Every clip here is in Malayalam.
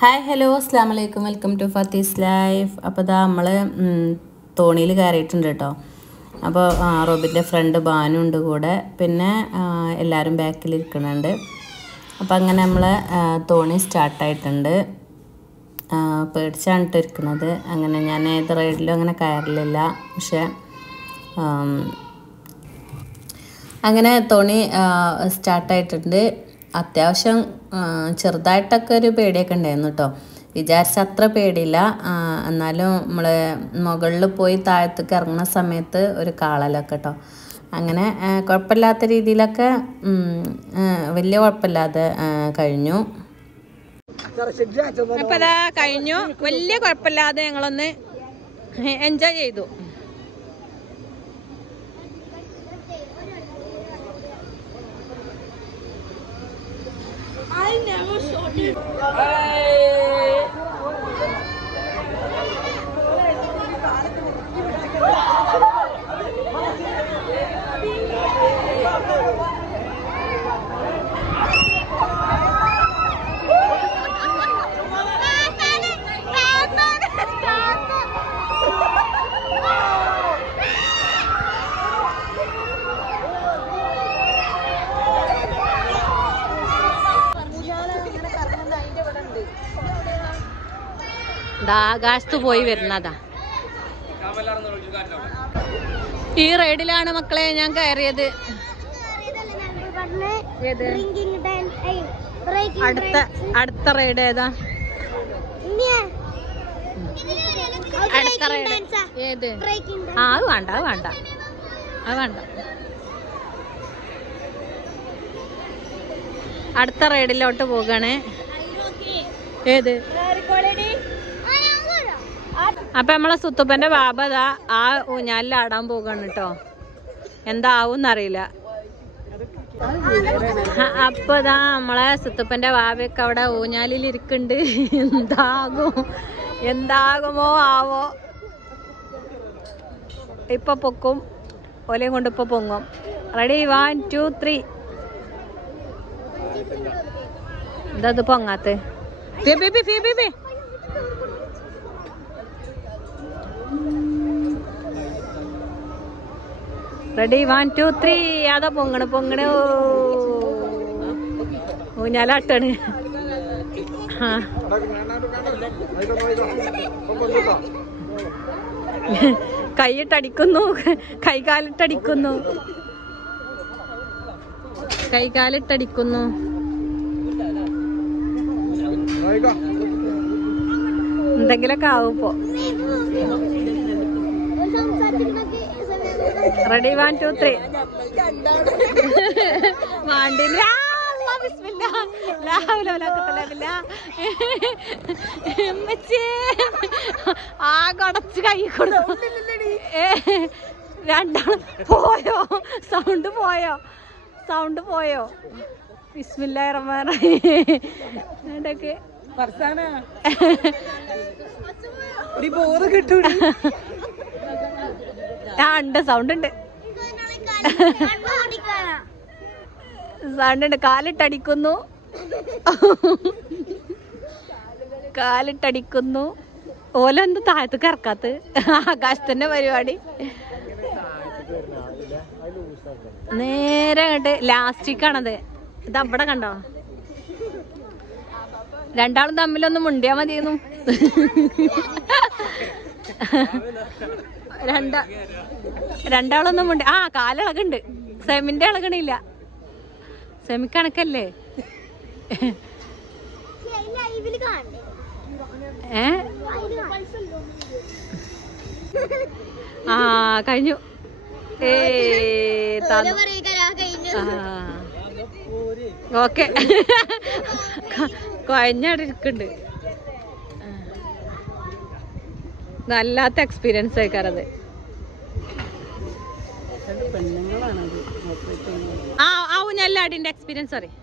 ഹായ് ഹലോ അസ്സാം വലൈക്കും വെൽക്കം ടു ഫത്തീസ് ലൈഫ്. അപ്പോൾ ഇതാ നമ്മൾ തോണിയിൽ കയറിയിട്ടുണ്ട് കേട്ടോ. അപ്പോൾ റോബിൻ്റെ ഫ്രണ്ട് ബാനുണ്ട് കൂടെ, പിന്നെ എല്ലാവരും ബാക്കിലിരിക്കുന്നുണ്ട്. അപ്പോൾ അങ്ങനെ നമ്മൾ തോണി സ്റ്റാർട്ടായിട്ടുണ്ട്. പേടിച്ചാണ് ഇരിക്കുന്നത്. അങ്ങനെ ഞാൻ ഏത് റൈഡിലും അങ്ങനെ കയറലില്ല, പക്ഷേ അങ്ങനെ തോണി സ്റ്റാർട്ടായിട്ടുണ്ട്. അത്യാവശ്യം ചെറുതായിട്ടൊക്കെ ഒരു പേടിയൊക്കെ ഉണ്ടായിരുന്നു കേട്ടോ. വിചാരിച്ച അത്ര പേടിയില്ല. എന്നാലും നമ്മൾ മുകളിൽ പോയി താഴത്തേക്ക് ഇറങ്ങുന്ന സമയത്ത് ഒരു കാളലൊക്കെ കേട്ടോ. അങ്ങനെ കുഴപ്പമില്ലാത്ത രീതിയിലൊക്കെ വലിയ കുഴപ്പമില്ലാതെ കഴിഞ്ഞു. അപ്പോൾ അതാ കഴിഞ്ഞു, വലിയ കുഴപ്പമില്ലാതെ ഞങ്ങളൊന്ന് എൻജോയ് ചെയ്തു. I never shot it. ആകാശത്ത് പോയി വരുന്നതാ. ഈ റൈഡിലാണ് മക്കളെ ഞാൻ കയറിയത്. അടുത്ത റൈഡ് ഏതാ? അടുത്ത റൈഡ് ഏത്? അത് വേണ്ട, അത് വേണ്ട, അത് വേണ്ട. അടുത്ത റൈഡിലോട്ട് പോകണേ. ഏത്? അപ്പൊ നമ്മളെ സുത്തുപ്പന്റെ ബാബതാ ആ ഊഞ്ഞാലിൽ ആടാൻ പോകാണ് കേട്ടോ. എന്താവൂന്നറിയില്ല. അപ്പൊ ഇതാ നമ്മളെ സുത്തുപ്പന്റെ ബാബയൊക്കെ അവിടെ ഊഞ്ഞാലിൽ ഇരിക്കുന്നുണ്ട്. എന്താകുമോ ആവോ. ഇപ്പൊ പൊക്കും, ഓലയും കൊണ്ട് ഇപ്പൊ പൊങ്ങും. റെഡി 1 2 3. എന്താ പൊങ്ങാത്ത? റെഡി 1 2 3. അതാ പൊങ്ങണ്. ഊഞ്ഞാലാട്ടാണ്. കൈയിട്ടടിക്കുന്നു, കൈകാലിട്ടടിക്കുന്നു. എന്തെങ്കിലൊക്കെ ആവും ഇപ്പൊ. റെഡി 1 2 3. മാണ്ടില്ല. ആകടച്ച് കൈ കൊടുത്തു. രണ്ടാളും പോയോ? സൗണ്ട് പോയോ? ബിസ്മില്ലാഹിർ റഹ്മാനിർ റഹീം. ഇതൊക്കെ ഉണ്ട്, സൗണ്ട് ഉണ്ട്. കാലിട്ടടിക്കുന്നു. ഓലെന്ത് താഴത്തേക്ക് ഇറക്കാത്ത? ആകാശത്തിന്റെ പരിപാടി. നേരെ അങ്ങോട്ട് ലാസ്റ്റിക്കാണത്. ഇത് അവിടെ കണ്ടോ? രണ്ടാളും തമ്മിലൊന്നും മുണ്ടിയാ മതിയെന്നു. രണ്ടാളൊന്നും മുണ്ടി. കാലിളകുണ്ട്. സെമിന്റെ ഇളകണില്ല. സെമി കണക്കല്ലേ? കഴിഞ്ഞു. ഓക്കെ, കഴിഞ്ഞിരിക്കുന്നുണ്ട്. നല്ലാത്ത എക്സ്പീരിയൻസ് ആയിക്കാരത്. ഊഞ്ഞാലിൽ ആടിന്റെ എക്സ്പീരിയൻസ് പറയും.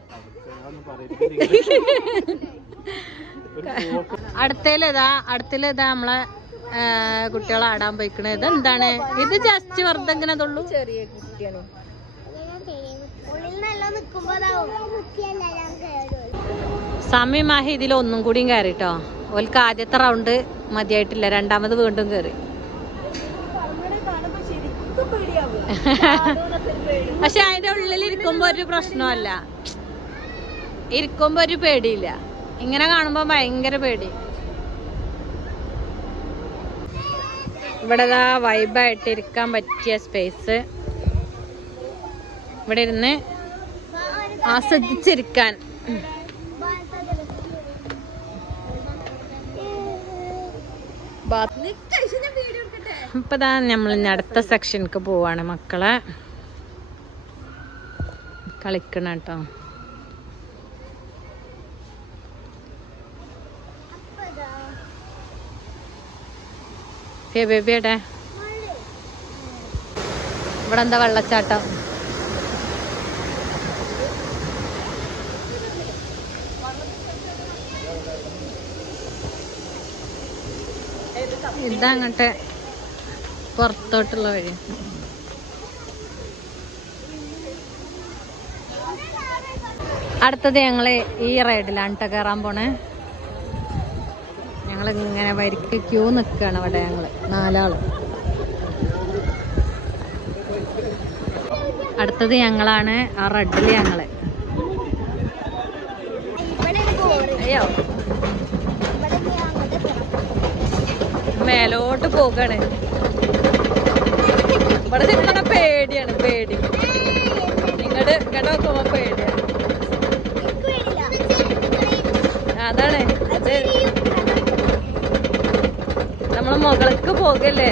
അടുത്തേതാ നമ്മളെ കുട്ടികളെ ആടാൻ പോയിക്കണേ. ഇതെന്താണ്? ഇത് ജസ്റ്റ് വെറുതെ ഇങ്ങനെ അതുള്ളൂ. ചെറിയ കുട്ടിയാണ്. സമയം മാഹി ഇതിലൊന്നും കൂടിയും കയറിട്ടോ. ഓൽക്ക് ആദ്യത്തെ റൗണ്ട് മതിയായിട്ടില്ല, രണ്ടാമത് വീണ്ടും കയറി. പക്ഷെ അതിന്റെ ഉള്ളിൽ ഇരിക്കുമ്പോ ഒരു പ്രശ്നമല്ല, ഇരിക്കുമ്പോ ഒരു പേടിയില്ല. ഇങ്ങനെ കാണുമ്പോ ഭയങ്കര പേടി. ഇവിടെ വൈബായിട്ട് ഇരിക്കാൻ പറ്റിയ സ്പേസ്, ഇവിടെ ഇരുന്ന് ആസ്വദിച്ചിരിക്കാൻ. ഇപ്പൊ നമ്മൾ അടുത്ത സെക്ഷനിക്ക് പോവാണ്. മക്കളെ കളിക്കണം കേട്ടോ. ബേബിയുടെ ഇവിടെ എന്താ വെള്ളച്ചാട്ടം. ഇതങ്ങട്ടെ പുറത്തോട്ടുള്ള വഴി. അടുത്തത് ഞങ്ങള് ഈ റൈഡിലാണ് കേട്ടോ കയറാൻ പോണേ. ഞങ്ങളിങ്ങനെ വരിക്ക് ക്യൂ നിൽക്കുകയാണ് ഇവിടെ. ഞങ്ങള് 4 ആള്. അടുത്തത് ഞങ്ങളാണ് ആ റെഡില്. ഞങ്ങള് അയ്യോ മേലോട്ട് പോകാണ്. ഇവിടെ നിൽക്കണ പേടിയാണ്, പേടി. നിങ്ങളുടെ ഇങ്ങോട്ട് നോക്കുമ്പോ പേടിയാണ്. അതാണ് അത്. നമ്മള് മുകൾക്ക് പോകല്ലേ.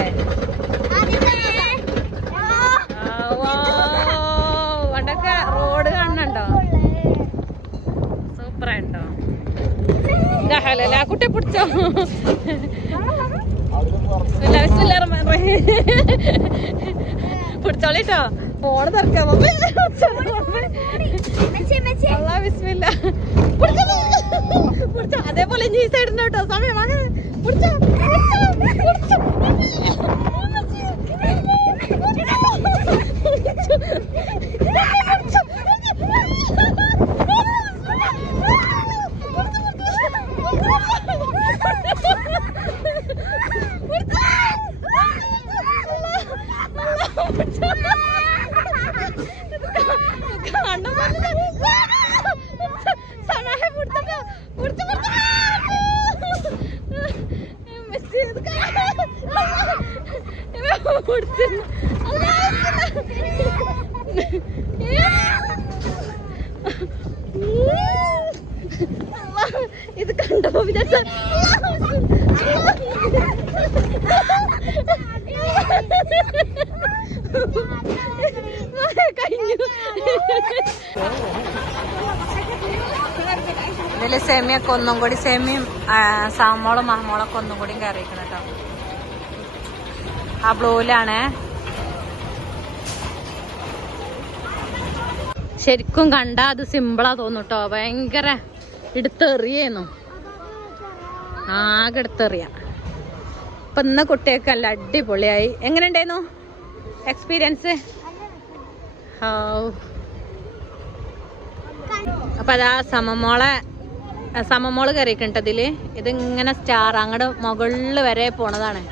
അവിടൊക്കെ റോഡ് കാണണുണ്ടോ? സൂപ്പറായിട്ടോ. കുട്ടി പിടിച്ചോ. പിടിച്ചോളിട്ടോ. ഫോണ് തുറക്കാമോ? പിടിച്ചോ. അതേപോലെ ഇനി ഈ സൈഡിന് കേട്ടോ. സമയമാണ്. പിടിച്ചോ. ഇത് കണ്ടപ്പോ വിചാരിച്ച കഴിഞ്ഞു. ഇതില് സെമിയൊക്കെ ഒന്നും കൂടി, സെമിയും സാമോളും മഹമോളൊക്കെ ഒന്നും കൂടി കയറിയിരിക്കണം കേട്ടോ. ആ ബ്ലൂവിലാണേ. ശരിക്കും കണ്ടാ അത് സിമ്പിളാ തോന്നൂട്ടോ. ഭയങ്കര എടുത്തെറിയേന്നു, ആകെ എടുത്തെറിയ. ഇപ്പൊ ഇന്ന കുട്ടിയൊക്കെ അല്ല അടിപൊളിയായി. എങ്ങനെ ഉണ്ടായിരുന്നു എക്സ്പീരിയൻസ്? അപ്പൊ അതാ സമമോള് കയറിക്കണ്ടതില്. ഇതിങ്ങനെ സ്റ്റാർ അങ്ങോട്ട് മുകളിൽ വരെ പോണതാണ്.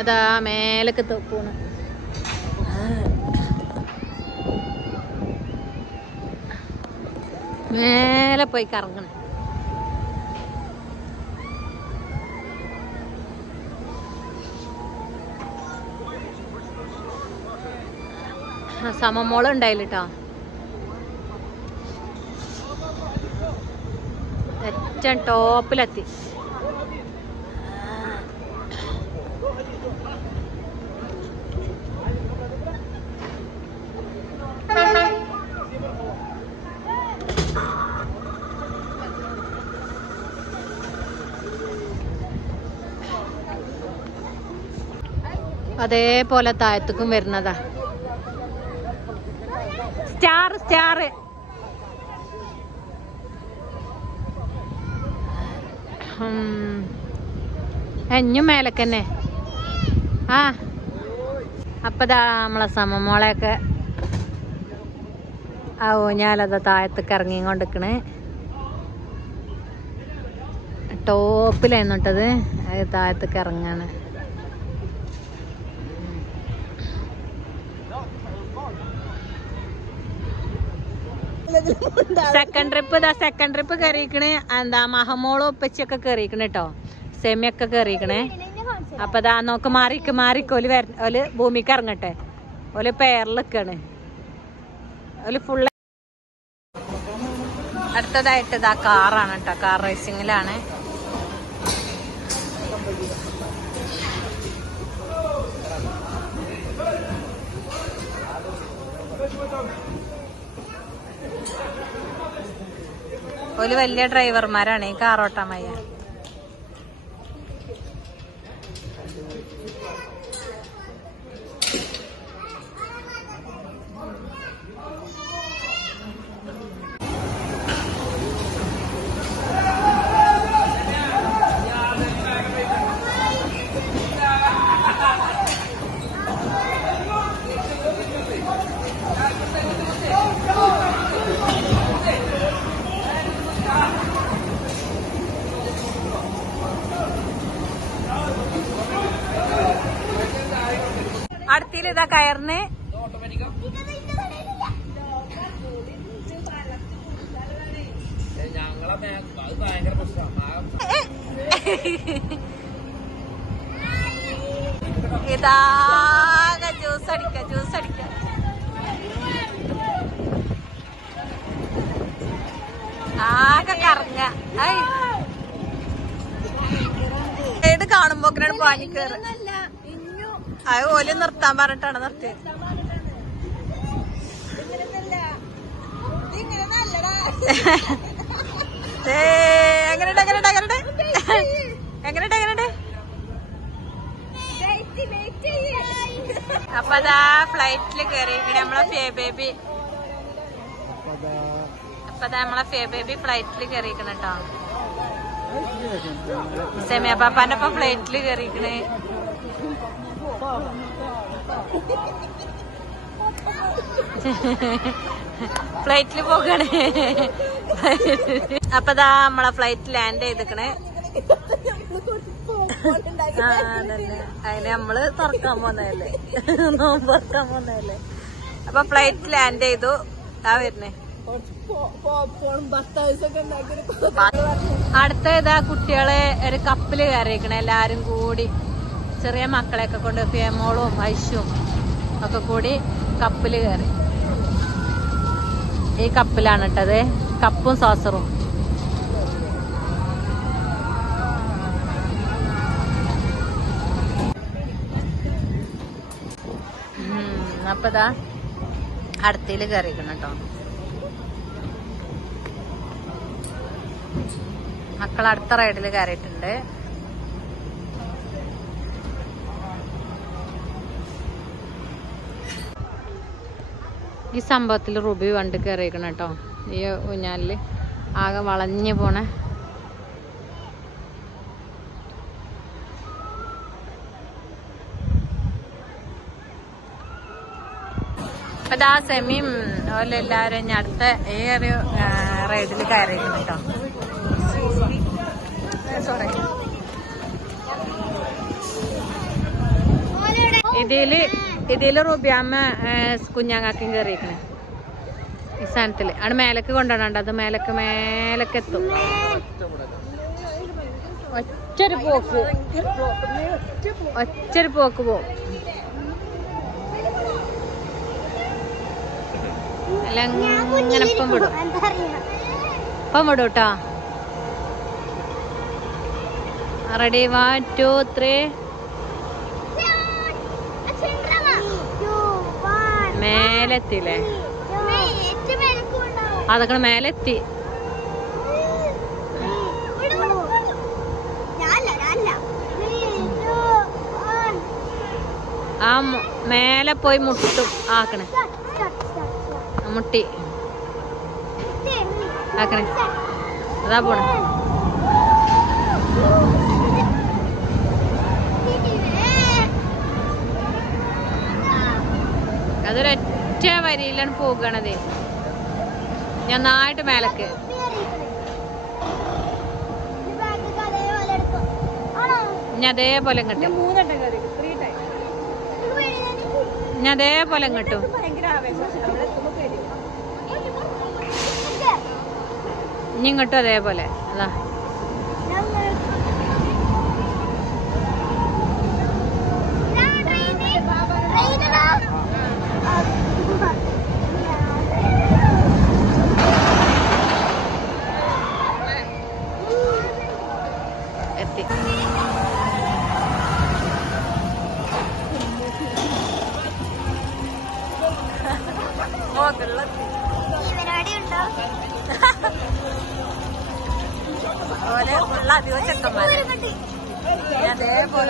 അതാ മേലക്ക് പോണ്. മേലെ പോയി കറങ്ങണം. സമമോള് ഉണ്ടായില്ലോ. ഏറ്റവും ടോപ്പിലെത്തി. അതേപോലെ താഴത്തേക്കും വരുന്നതാ. സ്റ്റാർ സ്റ്റാർ എഞ്ഞും മേലക്കന്നെ. ആ അപ്പതാ നമ്മളെ സമമോളെയൊക്കെ ആ ഊഞ്ഞാലതാ താഴത്തേക്ക് ഇറങ്ങിക്കൊണ്ടിരിക്കണ്. ടോപ്പിലായിരുന്നു ഇട്ടത്, അത് താഴത്തേക്ക് ഇറങ്ങാണ്. സെക്കൻഡ് ട്രിപ്പ് കയറിയിക്കണ്. എന്താ മഹമോളും ഉപ്പച്ചിയൊക്കെ കയറിയിക്കണ് കേട്ടോ, സെമിയൊക്കെ കയറിയിക്കണേ. അപ്പൊ ദാ നോക്ക് മാറിക്കോല് ഓല് ഭൂമിക്ക് ഇറങ്ങട്ടെ. ഓല് പേരിലൊക്കെയാണ്, ഓല് ഫുള്ള്. അടുത്തതായിട്ട് ഇതാ കാറാണ് കേട്ടോ, കാർ റേസിങ്ങിലാണ്. ഓല് വലിയ ഡ്രൈവർമാരാണ്, ഈ കാറോട്ടാൻ വയ്യ. അടുത്തിൽ ഇതാ കയറിന് ഇതാകെ ജ്യൂസ് അടിക്ക ആകെ കറങ്ങ. സൈഡ് കാണുമ്പോക്കിനാണ് പാനി കയറ്. അത് ഓല് നിർത്താൻ പറഞ്ഞിട്ടാണ് നിർത്തിയത്. എങ്ങനെയുണ്ട് അപ്പൊ അതാ ഫ്ലൈറ്റില് കയറിയിരിക്കണേ നമ്മളെ ഫേ ബേബി. അപ്പൊ അതാ നമ്മളെ ഫേ ബേബി ഫ്ലൈറ്റില് കയറിയിരിക്കണ കേട്ടോ. സെമിയ പാപ്പാന്റെ ഒപ്പം ഫ്ലൈറ്റില് കയറിയിരിക്കണേ. ഫ്ലൈറ്റില് പോകണേ. അപ്പതാ നമ്മളെ ഫ്ലൈറ്റ് ലാൻഡ് ചെയ്തിക്കണേ. അതന്നെ, അതിന് നമ്മള് തുറക്കാൻ പോന്നതല്ലേ, നോമ്പ് തുറക്കാൻ പോന്നതല്ലേ. അപ്പൊ ഫ്ലൈറ്റ് ലാൻഡ് ചെയ്തു. ആ വരുന്നേ. അടുത്ത ഇതാ കുട്ടികളെ ഒരു കപ്പില് കയറിയിരിക്കണേ, എല്ലാരും കൂടി. ചെറിയ മക്കളെയൊക്കെ കൊണ്ട് ഫേമോളും ഐഷും ഒക്കെ കൂടി കപ്പില് കയറി. ഈ കപ്പിലാണ് ഇട്ടത്, കപ്പും സോസറും. അപ്പതാ അടുത്തേല് കയറിക്കണം കേട്ടോ. മക്കൾ അടുത്ത റൈഡില് കയറിയിട്ടുണ്ട്. ഈ സംഭവത്തിൽ റുബി വണ്ടി കയറിയിരിക്കണം കേട്ടോ. ഈ ഊഞ്ഞാലില് ആകെ വളഞ്ഞു പോണേ. അതാ സെമിയും അതുപോലെ എല്ലാവരും ഇനി അടുത്ത ഈ ഒരു റൈഡിൽ കയറിയിരിക്കണം കേട്ടോ. ഇതില് റുബിയാമ്മ കുഞ്ഞാങ്ങാക്കും കയറിയിരിക്കണേ. ഈ സ്ഥാനത്തില് അവിടെ മേലക്ക് കൊണ്ടുപോകണ്ട, അത് മേലക്ക് എത്തും. ഒറ്റൊരു പോക്ക് പോവും. അല്ല ഇങ്ങനെ ഇപ്പം വിടും കേട്ടോ. റെഡി 1 2 3. മേലെത്തില്ലേ? അതൊക്കെ മേലെത്തി. ആ മേലെ പോയി മുട്ടും ആക്കണേ, മുട്ടി ആക്കണേ. അതാ പോണേ. അതൊരൊറ്റ വരിയിലാണ് പോകണത്. ഞാൻ നന്നായിട്ട് മേലക്ക് ഞാൻ അതേപോലെ ഇങ്ങോട്ട് ഞാൻ അതേപോലെ ഇങ്ങോട്ടും ഇനി ഇങ്ങോട്ടും അതേപോലെ. അതാ എത്തി. അതേപോലെ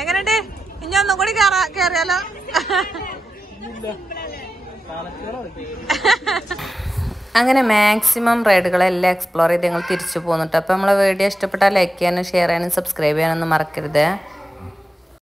എങ്ങനെയുണ്ട്? ഇനി ഒന്നും കൂടി കേറിയാലോ? അങ്ങനെ മാക്സിമം റൈഡുകളെല്ലാം എക്സ്പ്ലോർ ചെയ്ത് ഞങ്ങൾ തിരിച്ചു പോകുന്നുണ്ട്. അപ്പോൾ നമ്മളെ വീഡിയോ ഇഷ്ടപ്പെട്ടാൽ ലൈക്ക് ചെയ്യാനും ഷെയർ ചെയ്യാനും സബ്സ്ക്രൈബ് ചെയ്യാനൊന്നും മറക്കരുത്.